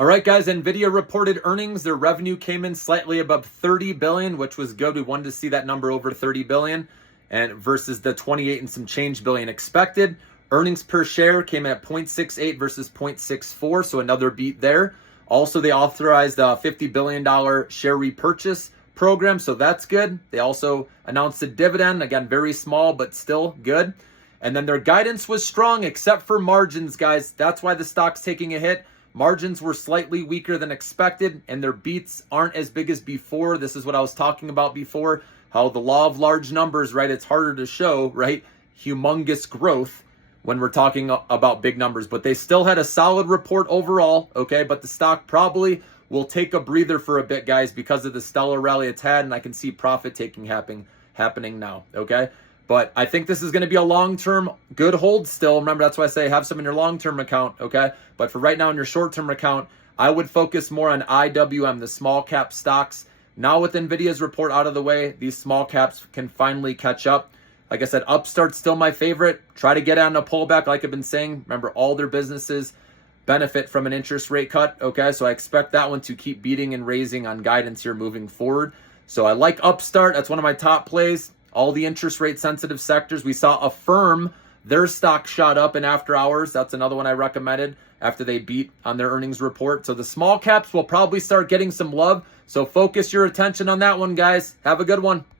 All right, guys, NVIDIA reported earnings. Their revenue came in slightly above 30 billion, which was good. We wanted to see that number over 30 billion and versus the 28 and some change billion expected. Earnings per share came in at 0.68 versus 0.64, so another beat there. Also, they authorized a $50 billion share repurchase program, so that's good. They also announced a dividend, again, very small, but still good. And then their guidance was strong, except for margins, guys. That's why the stock's taking a hit. Margins were slightly weaker than expected, and their beats aren't as big as before. This is what I was talking about before, how the law of large numbers, right? It's harder to show, right? Humongous growth when we're talking about big numbers. But they still had a solid report overall, okay? But the stock probably will take a breather for a bit, guys, because of the stellar rally it's had, and I can see profit taking happening now, okay? But I think this is going to be a long-term good hold still. Remember, that's why I say have some in your long-term account, okay? But for right now in your short-term account, I would focus more on IWM, the small cap stocks. Now with NVIDIA's report out of the way, these small caps can finally catch up. Like I said, Upstart's still my favorite. Try to get on a pullback like I've been saying. Remember, all their businesses benefit from an interest rate cut, okay? So I expect that one to keep beating and raising on guidance here moving forward. So I like Upstart. That's one of my top plays. All the interest rate sensitive sectors. We saw Affirm, their stock shot up in after hours. That's another one I recommended after they beat on their earnings report. So the small caps will probably start getting some love. So focus your attention on that one, guys. Have a good one.